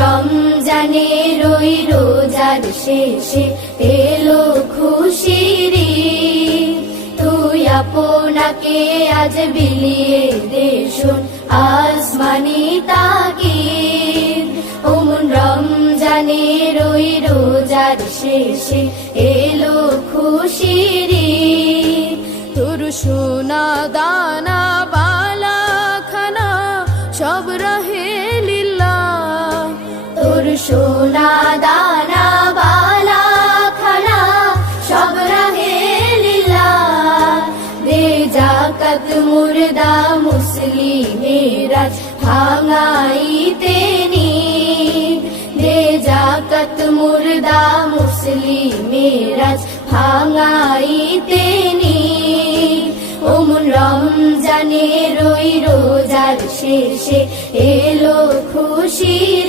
রমজানের ওই রোজার শেষে এলো খুশির ঈদ। তুই আপনাকে আজ বিলিয়ে দে শোন আসমানি তাকিদ। রমজানের ওই রোজার শেষে এলো খুশির ঈদ। তোর সোনা দানা বালা খানা সব রহে লিল্লাহ। তোর সোনা দানা বালা খানা সব রহে লিল্লাহ। দে যাকাত মুর্দা মুসলিমেরা ভাঙাইতে নিদ। দে যাকাত মুর্দা মুসলিমেরা ভাঙাইতে নিদ। রমজানের ওই রোজার শেষে এলো খুশির